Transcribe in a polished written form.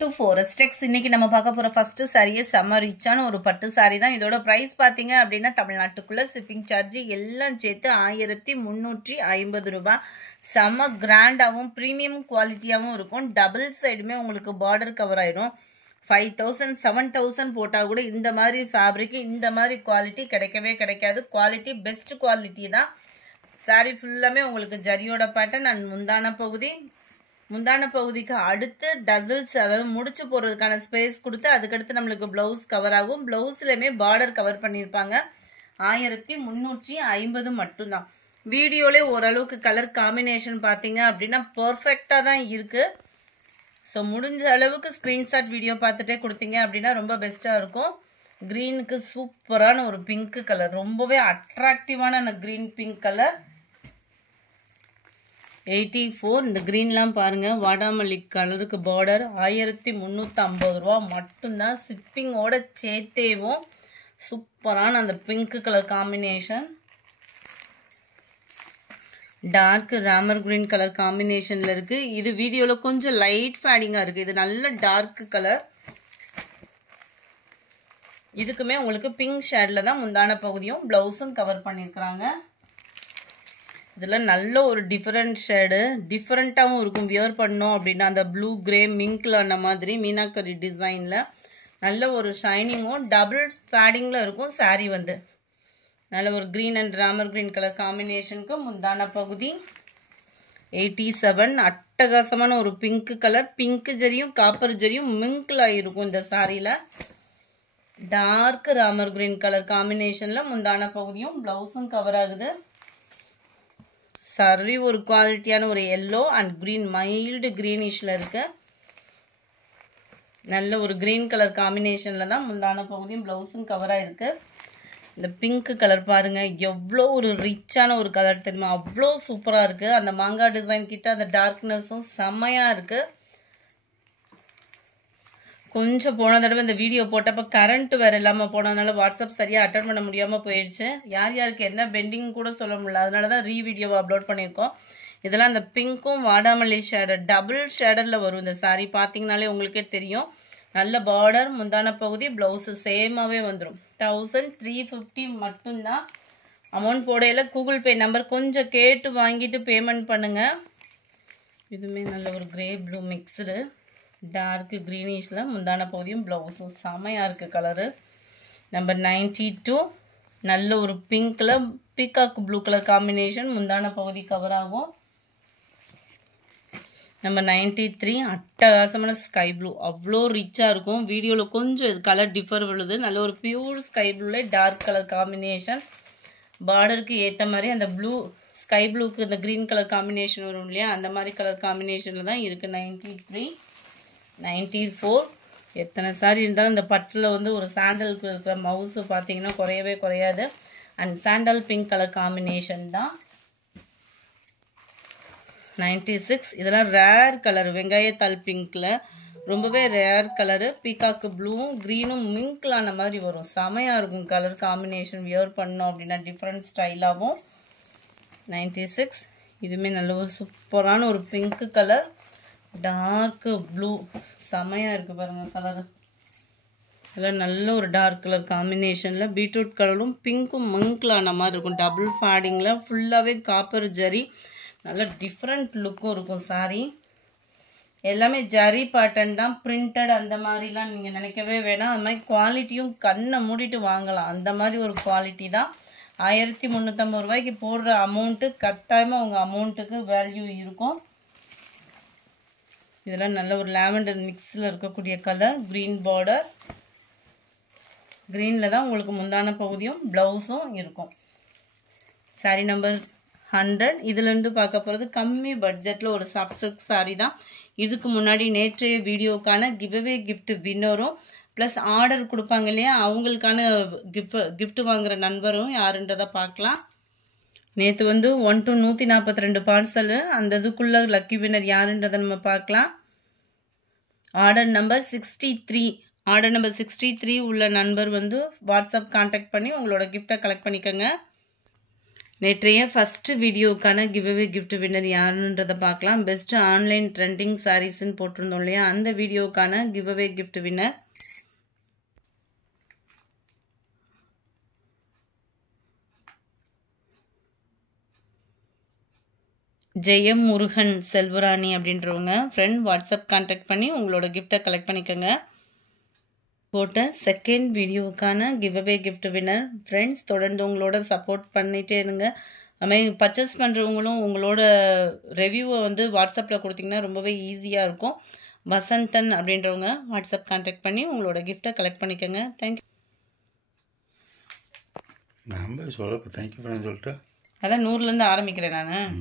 to Forex இன்னைக்கு நம்ம பார்க்க போற ஃபர்ஸ்ட் சாரியே செம்ம ரிச்சான ஒரு பட்டு சாரி தான். இதோட பிரைஸ் பாத்தீங்க அப்படின்னா தமிழ்நாட்டுக்குள்ள ஷிப்பிங் சார்ஜ் எல்லாம் சேர்த்து 1350 ரூபாய். செம்ம கிராண்டாவும் பிரீமியம் குவாலிட்டியாவும் இருக்கும். டபுள் சைடுமே உங்களுக்கு பார்டர் கவர் ஆயிடும். 5000 7000 போட்டா கூட இந்த மாதிரி ஃபேப்ரிக் இந்த மாதிரி குவாலிட்டி கிடைக்கவே கிடைக்காது. குவாலிட்டி பெஸ்ட் குவாலிட்டி தான். சாரி ஃபுல்லாமே உங்களுக்கு ஜரியோட பேட்டர்ன் அண்ட் முந்தான பகுதிக்கு அடுத்து டசல்ஸ், அதாவது முடிச்சு போறதுக்கான ஸ்பேஸ் கொடுத்து அதுக்கடுத்து நம்மளுக்கு பிளவுஸ் கவர் ஆகும். பிளவுஸ்லயுமே பார்டர் கவர் பண்ணியிருப்பாங்க. 1350 மட்டும்தான். வீடியோல ஓரளவுக்கு கலர் காம்பினேஷன் பார்த்தீங்க அப்படின்னா பர்ஃபெக்டா தான் இருக்கு. ஸோ முடிஞ்ச அளவுக்கு ஸ்கிரீன்ஷாட் வீடியோ பார்த்துட்டே கொடுத்தீங்க அப்படின்னா ரொம்ப பெஸ்டா இருக்கும். கிரீனுக்கு சூப்பரான ஒரு பிங்க் கலர், ரொம்பவே அட்ராக்டிவான கிரீன் பிங்க் கலர். 84 இந்த கிரீன்லாம் பாருங்க, வாடாமல்லி கலருக்கு பார்டர். 1350 ரூபா மட்டும்தான். ஷிப்பிங்கோட சேர்த்தேவும் சூப்பரான அந்த pink colour combination. Dark Ramar green colour காம்பினேஷன்ல இருக்கு. இது வீடியோல கொஞ்சம் லைட் ஃபேடிங்கா இருக்கு. இது நல்ல டார்க் கலர். இதுக்குமே உங்களுக்கு பிங்க் ஷேட்ல தான் முந்தான பகுதியும் பிளவுஸும் கவர் பண்ணிருக்காங்க. இதுல நல்ல ஒரு டிஃபரெண்ட் ஷேடு, டிஃபரெண்டாவும் இருக்கும். வியர் பண்ணோம் அப்படின்னா அந்த ப்ளூ கிரே மிங்க்ல அந்த மாதிரி மீனாக்கரி டிசைன்ல நல்ல ஒரு ஷைனிங்கும் டபுள் ஃபேடிங்ல இருக்கும். சாரி வந்து நல்ல ஒரு green and Ramar green colour காம்பினேஷனுக்கு முந்தான பகுதி. 87 அட்டகாசமான ஒரு பிங்க் கலர். பிங்க் ஜரியும் காப்பர் ஜரியும் மிங்க்ல இருக்கும் இந்த சாரியில. டார்க் ராமர் கிரீன் கலர் காம்பினேஷன்ல முந்தான பகுதியும் பிளவுஸும் கவர் ஆகுது. சரி ஒரு குவாலிட்டியான ஒரு எல்லோ அண்ட் கிரீன், மைல்டு கிரீனிஷ்ல இருக்கு. நல்ல ஒரு கிரீன் கலர் காம்பினேஷன்ல தான் முந்தான பகுதியும் பிளவுஸும் கவர் ஆயிருக்கு. இந்த பிங்க் கலர் பாருங்க, எவ்வளோ ஒரு ரிச்சான ஒரு கலர் தெரியுமா, அவ்வளோ சூப்பரா இருக்கு. அந்த மாங்காய் டிசைன் கிட்ட அந்த டார்க்னஸும் செம்மையா இருக்கு. கொஞ்சம் போன தடவை இந்த வீடியோ போட்டப்ப கரண்ட் வேற இல்லாம போனதுனால வாட்ஸ்அப் சரியா அட்டன் பண்ண முடியாம போயிடுச்சு. யார் யாருக்கு என்ன பெண்டிங் கூட சொல்ல முடியல. அதனாலதான் வீடியோவை அப்லோட் பண்ணியிருக்கோம். இதெல்லாம் அந்த பிங்க்கும் வாடாமல்லி ஷேடர் டபுள் ஷேடர்ல வரும். இந்த சாரி பாத்தீங்கன்னாலே உங்களுக்கே தெரியும். நல்ல பார்டர், முந்தான பகுதி, பிளவுஸ் சேமாவே வந்துடும். 1350 மட்டும்தான். அமௌண்ட் போடையில கூகுள் பே நம்பர் கொஞ்சம் கேட்டு வாங்கிட்டு பேமெண்ட் பண்ணுங்க. இதுவுமே நல்ல ஒரு கிரே ப்ளூ மிக்ஸ்டு டார்க் கிரீனிஷ்ல முந்தான பகுதியும் பிளவுஸும் செமையா இருக்கு கலரு. நம்பர் 92 நல்ல ஒரு பிங்க்ல பீகாக் ப்ளூ கலர் காம்பினேஷன் முந்தான பகுதி கவர் ஆகும். நம்பர் 93 அட்டகாசமான ஸ்கை ப்ளூ, அவ்வளோ ரிச்சா இருக்கும். வீடியோல கொஞ்சம் கலர் டிஃபர் விழுது. நல்ல ஒரு பியூர் ஸ்கை ப்ளூல டார்க் கலர் காம்பினேஷன். பார்டருக்கு ஏற்ற மாதிரி அந்த ப்ளூ ஸ்கை ப்ளூக்கு இந்த கிரீன் கலர் காம்பினேஷன் வரும் இல்லையா, அந்த மாதிரி கலர் காம்பினேஷன்ல தான் இருக்கு. 93 94 எத்தனை சாரி இருந்தாலும் இந்த பட்டில் வந்து ஒரு சாண்டலுக்கு இருக்கிற மவுஸ் பார்த்தீங்கன்னா குறையவே குறையாது. And sandal pink colour combination தான். 96 இதெல்லாம் ரேர் கலர், வெங்காயத்தாள் பிங்க்ல ரொம்பவே ரேர் கலரு. பீகாக்கு ப்ளூவும் கிரீனும் மிங்க்லான மாதிரி வரும். செமையா இருக்கும் கலர் காம்பினேஷன். வியர் பண்ணோம் அப்படின்னா டிஃப்ரெண்ட் ஸ்டைலாகவும். 96 இதுவுமே நல்ல ஒரு சூப்பரான ஒரு பிங்க் கலர், டார்க் ப்ளூ செமையா இருக்கு பாருங்க கலர். இதெல்லாம் நல்ல ஒரு டார்க் கலர் காம்பினேஷன்ல பீட்ரூட் கலரும் பிங்க்கும் மிங்க்லான மாதிரி இருக்கும். டபுள் ஃபேடிங்ல ஃபுல்லாவே காப்பர் ஜரி, நல்ல டிஃப்ரெண்ட் லுக்கும் இருக்கும் சாரி. எல்லாமே ஜரி பேட்டர்ன் தான், பிரிண்டட் அந்த மாதிரிலாம் நீங்க நினைக்கவே வேணாம். அது மாதிரி குவாலிட்டியும் கண்ணை மூடிட்டு வாங்கலாம். அந்த மாதிரி ஒரு குவாலிட்டி தான். 1350 ரூபாய்க்கு போடுற அமௌண்ட்டு கட்டாயமா உங்க அமௌண்ட்டுக்கு வேல்யூ இருக்கும். இதெல்லாம் நல்ல ஒரு லாவெண்டர் மிக்ஸ்ல இருக்கக்கூடிய கலர். கிரீன் பார்டர், கிரீன்ல தான் உங்களுக்கு முந்தான பகுதியும் பிளவுஸும் இருக்கும். Sorry number 100. இதுல இருந்து பார்க்க போறது கம்மி பட்ஜெட்ல ஒரு சப்சில்க் சாரி தான். இதுக்கு முன்னாடி நேற்றைய வீடியோக்கான கிவ்அவே கிஃப்ட் வின்னரும் பிளஸ் ஆர்டர் கொடுப்பாங்க இல்லையா, அவங்களுக்கான கிஃப்ட் வாங்குற நண்பரும் யாருன்றதை பார்க்கலாம். நேற்று வந்து 1 to 142 பார்சல். அந்த இதுக்குள்ள லக்கி வின்னர் யாருன்றதை நம்ம பார்க்கலாம். ஆர்டர் நம்பர் 63 உள்ள நண்பர் வந்து வாட்ஸ்அப் கான்டாக்ட் பண்ணி உங்களோட கிஃப்டை கலெக்ட் பண்ணிக்கோங்க. நேற்றைய ஃபர்ஸ்ட் வீடியோக்கான கிவ்அவே கிஃப்ட் வின்னர் யாருன்றதை பார்க்கலாம். பெஸ்ட் ஆன்லைன் ட்ரெண்டிங் சாரீஸ்ன்னு போட்டிருந்தோம் இல்லையா, அந்த வீடியோக்கான கிவ்அவே கிஃப்ட் வின்னர் ஜெயம் முருகன் செல்வராணி அப்படின்றவங்க ஃப்ரெண்ட் வாட்ஸ்அப் கான்டாக்ட் பண்ணி உங்களோட கிஃப்டை கலெக்ட் பண்ணிக்கோங்க. போட்ட செகண்ட் வீடியோக்கான கிவ்அவே கிஃப்ட் வின்னர் ஃப்ரெண்ட்ஸ் தொடர்ந்து உங்களோட சப்போர்ட் பண்ணிகிட்டே இருங்க. அதுமாதிரி பர்ச்சேஸ் பண்ணுறவங்களும் உங்களோட ரிவ்யூவை வந்து வாட்ஸ்அப்பில் கொடுத்தீங்கன்னா ரொம்பவே ஈஸியாக இருக்கும். வசந்தன் அப்படின்றவங்க வாட்ஸ்அப் கான்டாக்ட் பண்ணி உங்களோட கிஃப்டை கலெக்ட் பண்ணிக்கோங்க. தேங்க்யூ. நான் சொல்ல தேங்க்யூ ஃப்ரெண்ட் சொல்லிட்டு அதான் 100லேருந்து ஆரம்பிக்கிறேன் நான்.